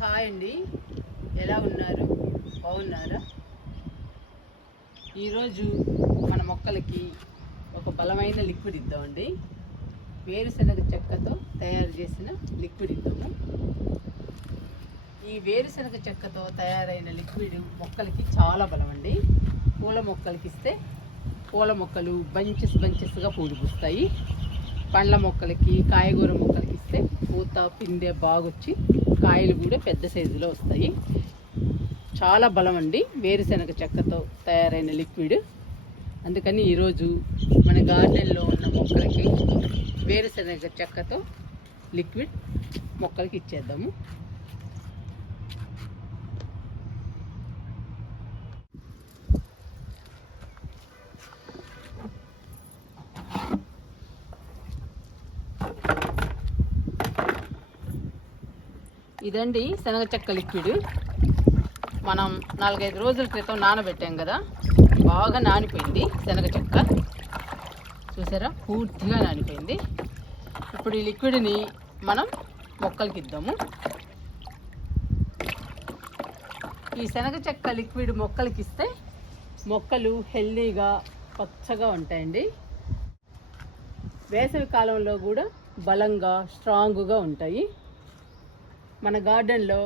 Hi అండి, ఎలా ఉన్నారు? బాగున్నారా? ఈరోజు మన మొక్కలకి ఒక బలమైన లిక్విడ్ ఇద్దామండి. వేరుశనగ చెక్కతో తయారు చేసిన లిక్విడ్ ఇద్దాము. ఈ వేరుశనగ చెక్కతో తయారైన లిక్విడ్ మొక్కలకి చాలా బలం అండి. పూల మొక్కలకి ఇస్తే పూల మొక్కలు బంచెస్గా పూలు పూస్తాయి. పండ్ల మొక్కలకి, కాయగూర మొక్కలకి ఇస్తే పూత పిందె బాగొచ్చి కాయలు కూడా పెద్ద సైజులో వస్తాయి. చాలా బలం అండి వేరుశనగ చెక్కతో తయారైన లిక్విడ్. అందుకని ఈరోజు మన గార్డెన్లో ఉన్న మొక్కలకి వేరుశనగ చెక్కతో లిక్విడ్ మొక్కలకి ఇచ్చేద్దాము. ఇదండి శనగ చెక్క లిక్విడ్. మనం 4-5 రోజుల క్రితం నానబెట్టాం కదా, బాగా నానిపోయింది శనగ చెక్క. చూసారా, పూర్తిగా నానిపోయింది. ఇప్పుడు ఈ లిక్విడ్ని మనం మొక్కలకి ఇద్దాము. ఈ శనగ చెక్క లిక్విడ్ మొక్కలకి ఇస్తే మొక్కలు హెల్దీగా పచ్చగా ఉంటాయండి. వేసవి కాలంలో కూడా బలంగా స్ట్రాంగ్గా ఉంటాయి. మన గార్డెన్లో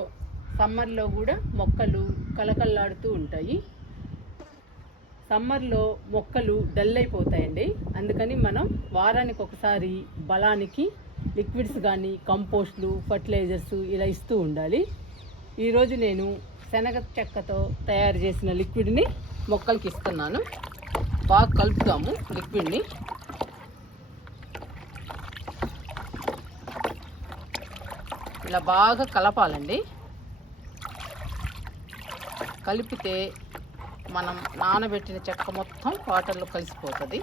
సమ్మర్లో కూడా మొక్కలు కలకల్లాడుతూ ఉంటాయి. సమ్మర్లో మొక్కలు డల్ అయిపోతాయండి. అందుకని మనం వారానికి ఒకసారి బలానికి లిక్విడ్స్ కానీ కంపోస్ట్లు, ఫర్టిలైజర్స్ ఇలా ఇస్తూ ఉండాలి. ఈరోజు నేను శనగ చెక్కతో తయారు చేసిన లిక్విడ్ని మొక్కలకి ఇస్తున్నాను. బాగా కలుపుతాము లిక్విడ్ని. ఇలా బాగా కలపాలండి. కలిపితే మనం నానబెట్టిన చెక్క మొత్తం వాటర్లో కలిసిపోతుంది.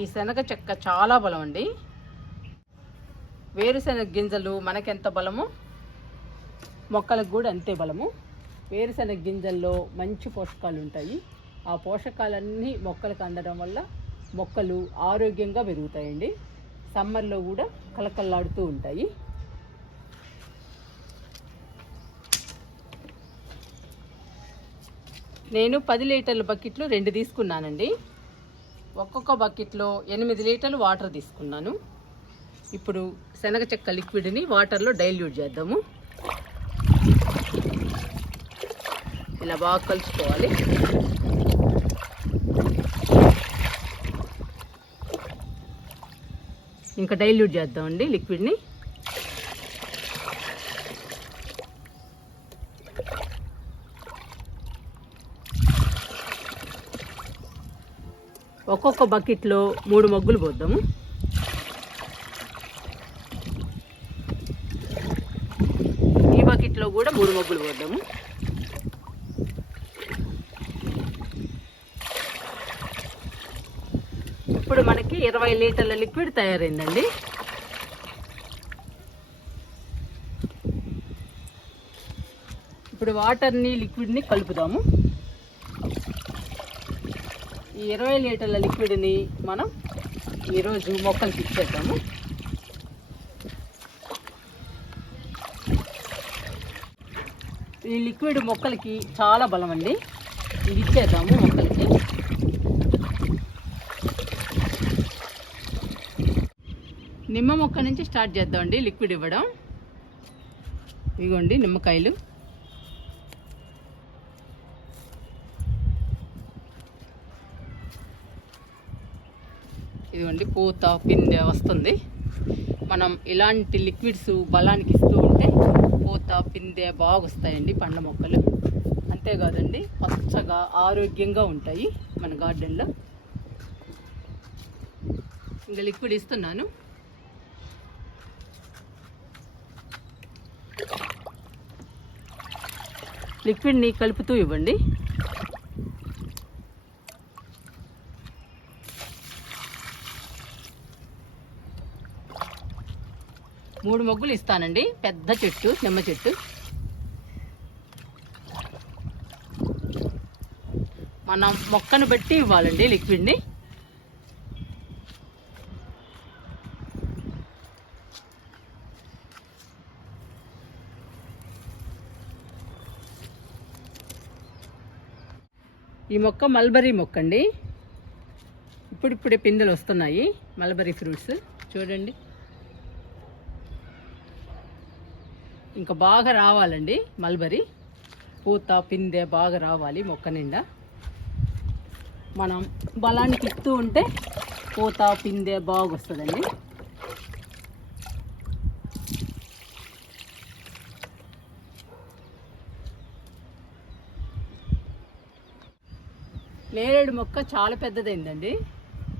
ఈ శనగ చెక్క చాలా బలం అండి. వేరుశనగ గింజలు మనకెంత బలమో మొక్కలకు కూడా అంతే బలము. వేరుశనగ గింజల్లో మంచి పోషకాలు ఉంటాయి. ఆ పోషకాలన్నీ మొక్కలకు అందడం వల్ల మొక్కలు ఆరోగ్యంగా పెరుగుతాయండి. సమ్మర్లో కూడా కలకల్లాడుతూ ఉంటాయి. నేను 10 లీటర్ల బకెట్లు 2 తీసుకున్నానండి. ఒక్కొక్క బకెట్లో 8 లీటర్లు వాటర్ తీసుకున్నాను. ఇప్పుడు శనగ చెక్క లిక్విడ్ని వాటర్లో డైల్యూట్ చేద్దాము. ఇలా బాగా కలుపుకోవాలి. ఇంకా డైల్యూట్ చేద్దామండి లిక్విడ్ని. ఒక్కొక్క బకెట్లో 3 మగ్గులు పోద్దాము. ఈ బకెట్లో కూడా 3 మగ్గులు పోద్దాము. ఇప్పుడు మనకి 20 లీటర్ల లిక్విడ్ తయారైందండి. ఇప్పుడు వాటర్ని లిక్విడ్ని కలుపుదాము. ఈ 20 లీటర్ల లిక్విడ్ని మనం ఈరోజు మొక్కలకి ఇచ్చేద్దాము. ఈ లిక్విడ్ మొక్కలకి చాలా బలం అండి. ఇది ఇచ్చేద్దాము మొక్కలకి. నిమ్మ మొక్క నుంచి స్టార్ట్ చేద్దామండి లిక్విడ్ ఇవ్వడం. ఇదిగోండి నిమ్మకాయలు. ఇదిగోండి పూత పిందె వస్తుంది. మనం ఇలాంటి లిక్విడ్స్ బలానికి ఇస్తూ ఉంటే పూత పిందె బాగా వస్తాయండి పండ్ల మొక్కలు. అంతేకాదండి, పచ్చగా ఆరోగ్యంగా ఉంటాయి మన గార్డెన్లో. ఇంకా లిక్విడ్ ఇస్తున్నాను. లిక్విడ్ని కలుపుతూ ఇవ్వండి. మూడు మొగ్గులు ఇస్తానండి. పెద్ద చెట్టు, నిమ్మ చెట్టు. మనం మొక్కను బట్టి ఇవ్వాలండి లిక్విడ్ని. ఈ మొక్క మల్బరీ మొక్క అండి. ఇప్పుడిప్పుడే పిందెలు వస్తున్నాయి మల్బరీ ఫ్రూట్స్ చూడండి. ఇంకా బాగా రావాలండి మల్బరీ, పూత పిందె బాగా రావాలి మొక్క నిండా. మనం బలానికి ఇస్తూ ఉంటే పూత పిందె బాగా వస్తుందండి. నేరేడు మొక్క చాలా పెద్దదైందండి.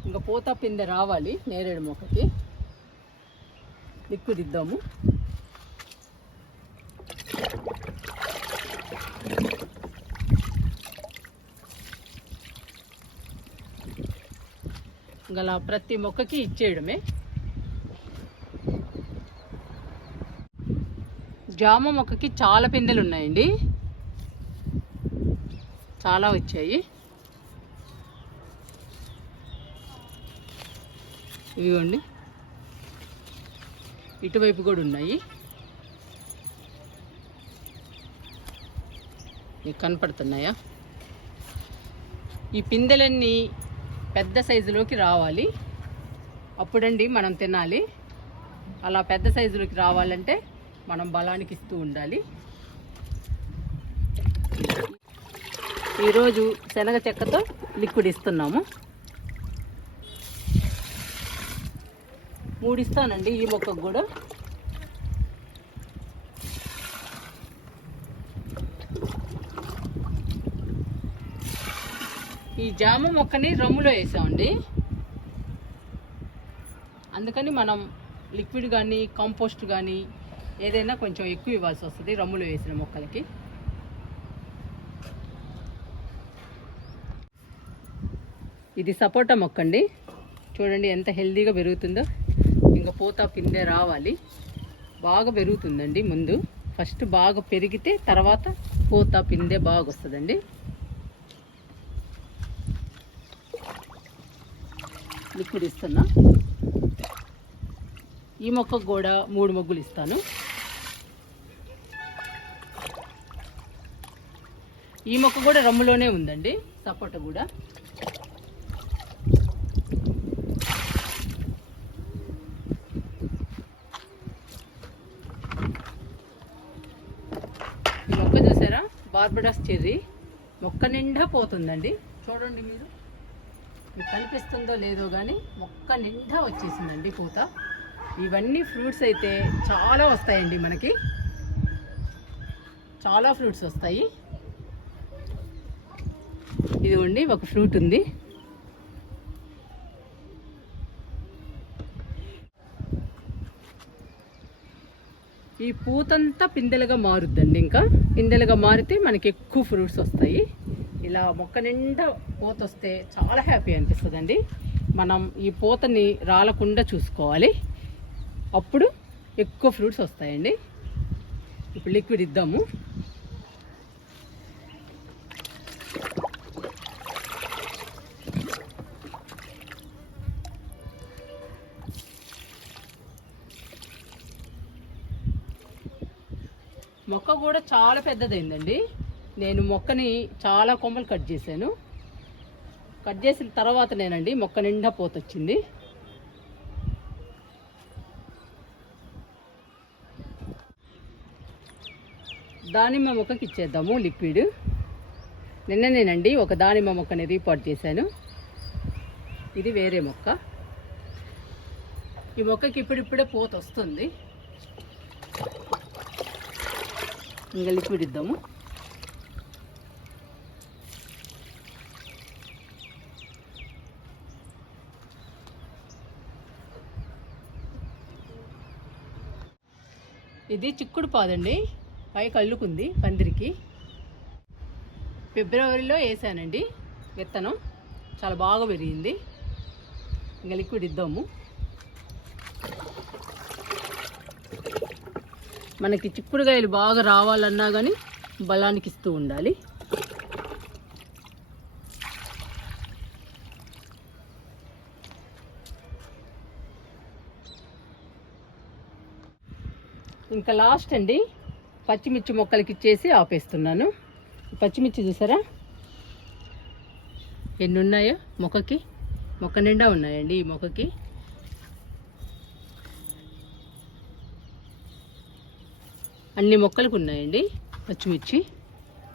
ఇంకా పూత పిందె రావాలి నేరేడు మొక్కకి. లిక్విడ్ ఇద్దాము. ఇంకా ప్రతి మొక్కకి ఇచ్చేయడమే. జామ మొక్కకి చాలా పిందెలు ఉన్నాయండి, చాలా వచ్చాయి. ఇవిగోండి, ఇటువైపు కూడా ఉన్నాయి. మీకు కనపడుతున్నాయా? ఈ పిందెలన్నీ పెద్ద సైజులోకి రావాలి, అప్పుడండి మనం తినాలి. అలా పెద్ద సైజులోకి రావాలంటే మనం బలానికి ఇస్తూ ఉండాలి. ఈరోజు శనగ చెక్కతో లిక్విడ్ ఇస్తున్నాము. 3 ఇస్తానండి ఈ మొక్కకు కూడా. ఈ జామ మొక్కని రమ్ములో వేసామండి, అందుకని మనం లిక్విడ్ కానీ కంపోస్ట్ కానీ ఏదైనా కొంచెం ఎక్కువ ఇవ్వాల్సి వస్తుంది రమ్ములో వేసిన మొక్కలకి. ఇది సపోటా మొక్క అండి, చూడండి ఎంత హెల్దీగా పెరుగుతుందో. ఇంకా పూత పిందె రావాలి, బాగా పెరుగుతుందండి. ముందు ఫస్ట్ బాగా పెరిగితే తర్వాత పూత పిందె బాగా వస్తుందండి. లిక్విడ్ ఇస్తున్నా. ఈ మొక్కకు కూడా 3 మొగ్గులు ఇస్తాను. ఈ మొక్క కూడా రమ్ములోనే ఉందండి, సపోటా కూడా. ఈ మొక్క చూసారా, బార్బడాస్ చెర్రీ మొక్క నిండా పోతుందండి. చూడండి మీరు, మీకు కనిపిస్తుందో లేదో కానీ మొక్క నిండా వచ్చేసిందండి పూత. ఇవన్నీ ఫ్రూట్స్ అయితే చాలా వస్తాయండి మనకి, చాలా ఫ్రూట్స్ వస్తాయి. ఇదిగోండి ఒక ఫ్రూట్ ఉంది. ఈ పూతంతా పిందెలుగా మారుద్దండి. ఇంకా పిందెలుగా మారితే మనకి ఎక్కువ ఫ్రూట్స్ వస్తాయి. ఇలా మొక్క నిండా పూత వస్తే చాలా హ్యాపీ అనిపిస్తుందండి. మనం ఈ పూతని రాలకుండా చూసుకోవాలి, అప్పుడు ఎక్కువ ఫ్రూట్స్ వస్తాయండి. ఇప్పుడు లిక్విడ్ ఇద్దాము. మొక్క కూడా చాలా పెద్దదైందండి. నేను మొక్కని చాలా కొమ్మలు కట్ చేశాను. కట్ చేసిన తర్వాతనేనండి మొక్క నిండా పూత వచ్చింది. దానిమ్మ మొక్కకి ఇచ్చేద్దాము లిక్విడ్. నిన్ననేనండి ఒక దానిమ్మ మొక్కని రీపాట్ చేశాను. ఇది వేరే మొక్క. ఈ మొక్కకి ఇప్పుడిప్పుడే పూత వస్తుంది. ఇంకా లిక్విడ్ ఇద్దాము. ఇది చిక్కుడు పాదండి, పైకి అల్లుకుంది పందిరికి. ఫిబ్రవరిలో వేసానండి విత్తనం, చాలా బాగా పెరిగింది. ఇంకా లిక్విడ్ ఇద్దాము. మనకి చిక్కుడుకాయలు బాగా రావాలన్నా కానీ బలానికి ఇస్తూ ఉండాలి. ఇంకా లాస్ట్ అండి, పచ్చిమిర్చి మొక్కలకి ఇచ్చేసి ఆపేస్తున్నాను. పచ్చిమిర్చి చూసారా, ఎన్ని ఉన్నాయో మొక్క నిండా ఉన్నాయండి. ఈ మొక్కకి అన్ని మొక్కలకు ఉన్నాయండి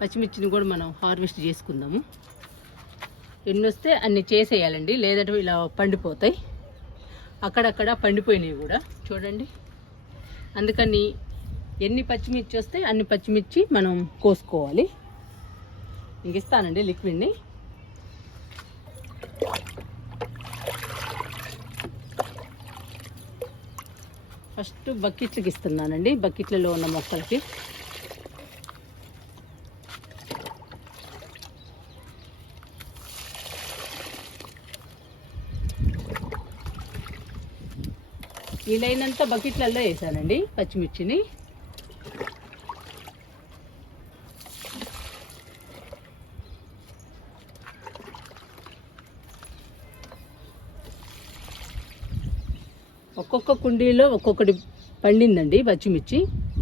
పచ్చిమిర్చిని కూడా మనం హార్వెస్ట్ చేసుకుందాము. ఎన్ని వస్తే అన్ని చేసేయాలండి, లేదంటే ఇలా పండిపోతాయి. అక్కడక్కడ పండిపోయినాయి కూడా చూడండి. అందుకని ఎన్ని పచ్చిమిర్చి వస్తే అన్ని పచ్చిమిర్చి మనం కోసుకోవాలి. ఇంక ఇస్తానండి లిక్విడ్ని. ఫస్ట్ బకెట్లకి ఇస్తున్నానండి, బకెట్లలో ఉన్న మొక్కలకి. వీలైనంత బకెట్లలో వేసానండి పచ్చిమిర్చిని. ఒక్కొక్క కుండీలో ఒక్కొక్కటి పండిందండి పచ్చిమిర్చి.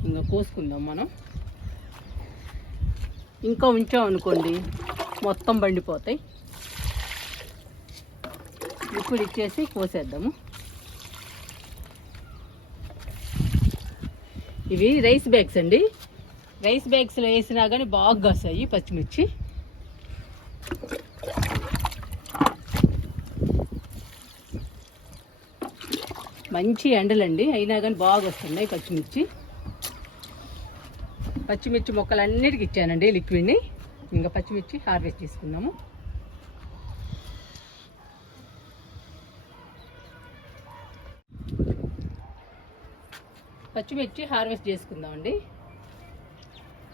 ఇంకా కోసుకుందాం మనం. ఇంకా ఉంచామనుకోండి మొత్తం పండిపోతాయి. ఇప్పుడు ఇచ్చేసి కోసేద్దాము. ఇవి రైస్ బ్యాగ్స్ అండి. రైస్ బ్యాగ్స్లో వేసినా కానీ బాగా కాస్తాయి పచ్చిమిర్చి. మంచి ఎండలండి, అయినా కానీ బాగా వస్తున్నాయి పచ్చిమిర్చి మొక్కలన్నిటికీ ఇచ్చానండి లిక్విడ్ని. ఇంకా పచ్చిమిర్చి హార్వెస్ట్ చేసుకుందాము. పచ్చిమిర్చి హార్వెస్ట్ చేసుకుందామండి.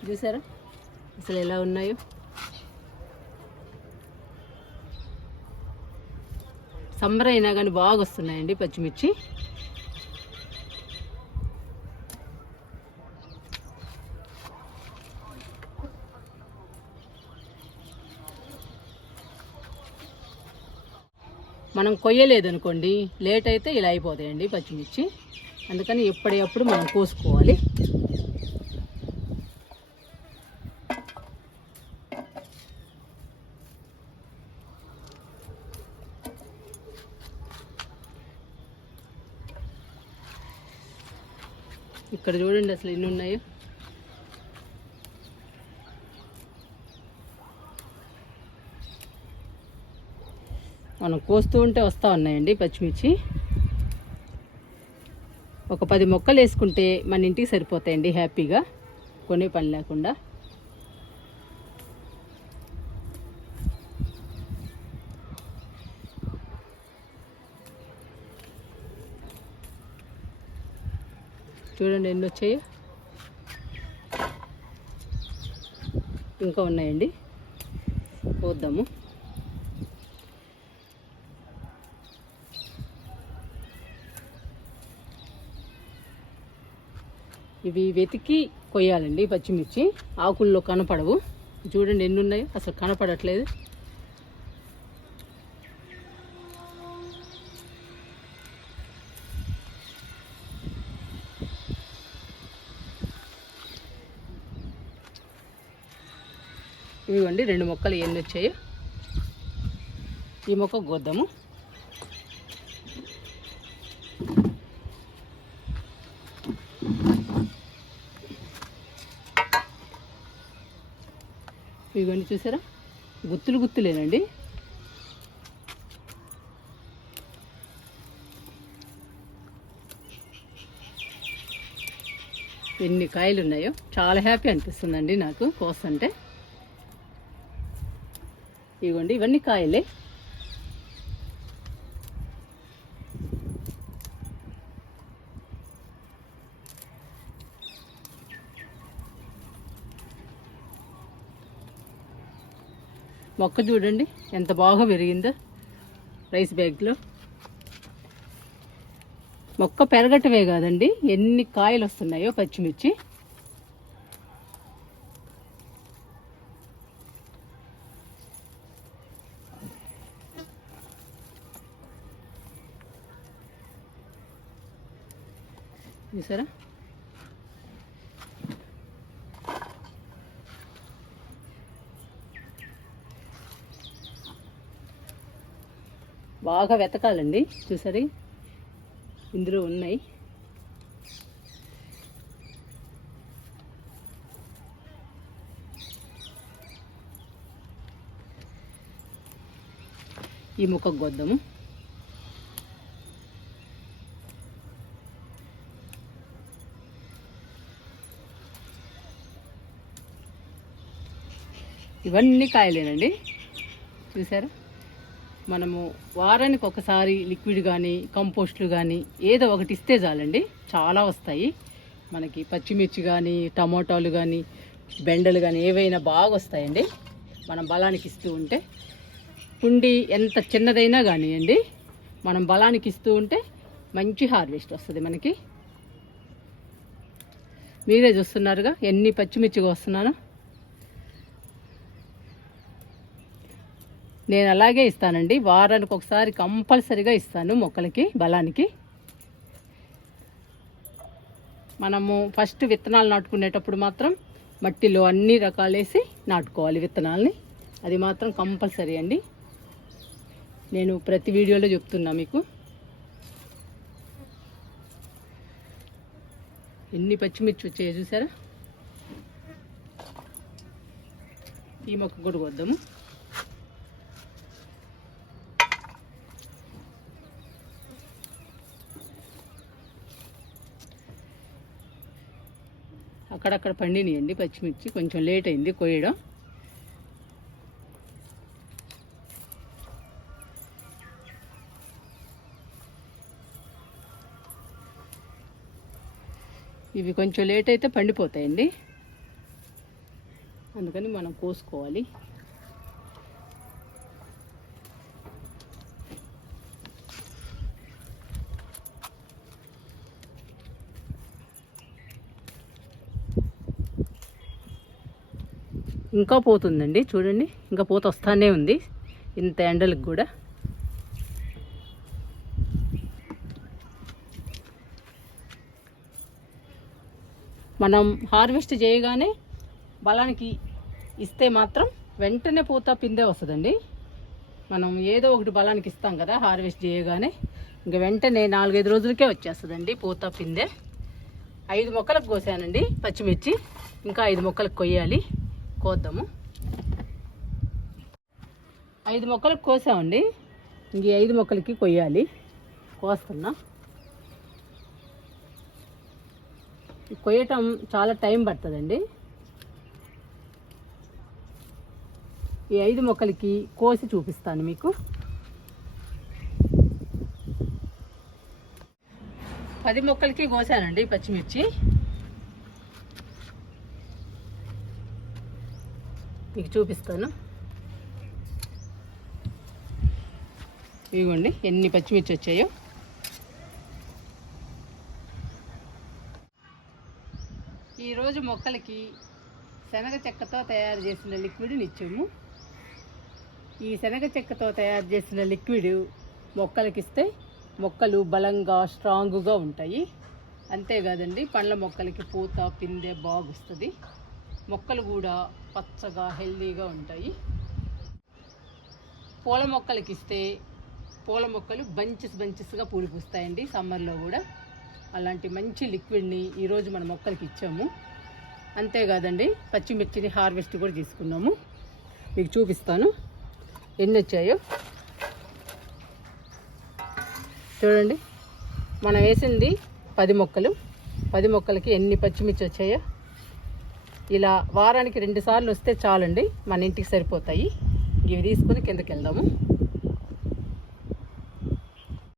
చూసారా అసలు ఎలా ఉన్నాయో. సమ్మర్ అయినా కానీ బాగా వస్తున్నాయండి పచ్చిమిర్చి. మనం కొయ్యలేదనుకోండి లేట్ అయితే ఇలా అయిపోతాయండి పచ్చిమిర్చి. అందుకని ఎప్పుడప్పుడు మనం కోసుకోవాలి. ఇక్కడ చూడండి అసలు ఎన్ని ఉన్నాయో. మనం కోస్తూ ఉంటే వస్తూ ఉన్నాయండి పచ్చిమిర్చి. ఒక 10 మొక్కలు వేసుకుంటే మన ఇంటికి సరిపోతాయండి హ్యాపీగా, కొనే పని లేకుండా. చూడండి ఎన్ని వచ్చాయో. ఇంకా ఉన్నాయండి, పోద్దాము. ఇవి వెతికి కొయ్యాలండి పచ్చిమిర్చి, ఆకుల్లో కనపడవు. చూడండి ఎన్ని ఉన్నాయో, అసలు కనపడట్లేదు. ఇవిగోండి 2 మొక్కలు ఎన్ని వచ్చాయో. ఈ మొక్క గోద్దాము. ఇవన్నీ చూసారా, గుత్తులేనండి. ఎన్ని కాయలు ఉన్నాయో, చాలా హ్యాపీ అనిపిస్తుందండి నాకు కోస్తుంటే. ఇవ్వండి ఇవన్నీ కాయలే. మొక్క చూడండి ఎంత బాగా పెరిగిందో రైస్ బ్యాగ్లో. మొక్క పెరగటమే కాదండి, ఎన్ని కాయలు వస్తున్నాయో పచ్చిమిర్చి. చూసారా, బాగా వెతకాలండి. చూసారు ఇందులో ఉన్నాయి. ఈ ముక్కకు కొద్దాము. ఇవన్నీ కాయలేనండి. చూసారా, మనము వారానికి ఒకసారి లిక్విడ్ కానీ కంపోస్ట్లు కానీ ఏదో ఒకటి ఇస్తే చాలండి, చాలా వస్తాయి మనకి. పచ్చిమిర్చి కానీ టమోటాలు కానీ బెండలు కానీ ఏవైనా బాగా వస్తాయండి మనం బలానికి ఇస్తూ ఉంటే. కుండి ఎంత చిన్నదైనా కానివ్వండి, మనం బలానికి ఇస్తూ ఉంటే మంచి హార్వెస్ట్ వస్తుంది మనకి. మీరే చూస్తున్నారుగా ఎన్ని పచ్చిమిర్చిగా వస్తున్నానో. నేను అలాగే ఇస్తానండి, వారానికి ఒకసారి కంపల్సరీగా ఇస్తాను మొక్కలకి బలానికి. మనము ఫస్ట్ విత్తనాలు నాటుకునేటప్పుడు మాత్రం మట్టిలో అన్ని రకాలేసి నాటుకోవాలి విత్తనాలని. అది మాత్రం కంపల్సరీ అండి, నేను ప్రతి వీడియోలో చెప్తున్నా మీకు. ఎన్ని పచ్చిమిర్చి వచ్చాయో చూసారా. ఈ మొక్క కూడా కొద్దాము. అక్కడక్కడ పండినాయండి పచ్చిమిర్చి, కొంచెం లేట్ అయింది కోయడం. ఇవి కొంచెం లేట్ అయితే పండిపోతాయండి, అందుకని మనం కోసుకోవాలి. ఇంకా పోతుందండి చూడండి, ఇంకా పోత వస్తానే ఉంది ఇంత ఎండలకు కూడా. మనం హార్వెస్ట్ చేయగానే బలానికి ఇస్తే మాత్రం వెంటనే పూత పిందే వస్తుందండి. మనం ఏదో ఒకటి బలానికి ఇస్తాం కదా హార్వెస్ట్ చేయగానే, ఇంకా వెంటనే 4-5 రోజులకే వచ్చేస్తుందండి పూత పిందే. 5 మొక్కలకు కోసానండి పచ్చిమిర్చి, ఇంకా 5 మొక్కలకు కొయ్యాలి. కోద్దాము. 5 మొక్కలకు కోసామండి, ఇంక 5 మొక్కలకి కొయ్యాలి. కోస్తున్నా. కొయ్యటం చాలా టైం పడుతుందండి. ఈ 5 మొక్కలకి కోసి చూపిస్తాను మీకు. 10 మొక్కలకి కోసానండి పచ్చిమిర్చి. మీకు చూపిస్తాను. ఇదిగోండి ఎన్ని పచ్చిమిర్చి వచ్చాయో. ఈరోజు మొక్కలకి శనగ చెక్కతో తయారు చేసిన లిక్విడ్ని ఇచ్చాము. ఈ శనగ చెక్కతో తయారు చేసిన లిక్విడ్ మొక్కలకి ఇస్తే మొక్కలు బలంగా స్ట్రాంగ్గా ఉంటాయి. అంతేకాదండి, పండ్ల మొక్కలకి పూత పిందె బాగొస్తుంది. మొక్కలు కూడా పచ్చగా హెల్దీగా ఉంటాయి. పూల మొక్కలకి ఇస్తే పూల మొక్కలు బంచెస్గా పూలు పూస్తాయండి సమ్మర్లో కూడా. అలాంటి మంచి లిక్విడ్ని ఈరోజు మన మొక్కలకి ఇచ్చాము. అంతేకాదండి, పచ్చిమిర్చిని హార్వెస్ట్ కూడా తీసుకున్నాము. మీకు చూపిస్తాను ఎన్ని వచ్చాయో చూడండి. మనం వేసింది 10 మొక్కలు. 10 మొక్కలకి ఎన్ని పచ్చిమిర్చి వచ్చాయో. ఇలా వారానికి 2 సార్లు వస్తే చాలండి, మన ఇంటికి సరిపోతాయి. ఇవి తీసుకొని కిందకి వెళ్దాము.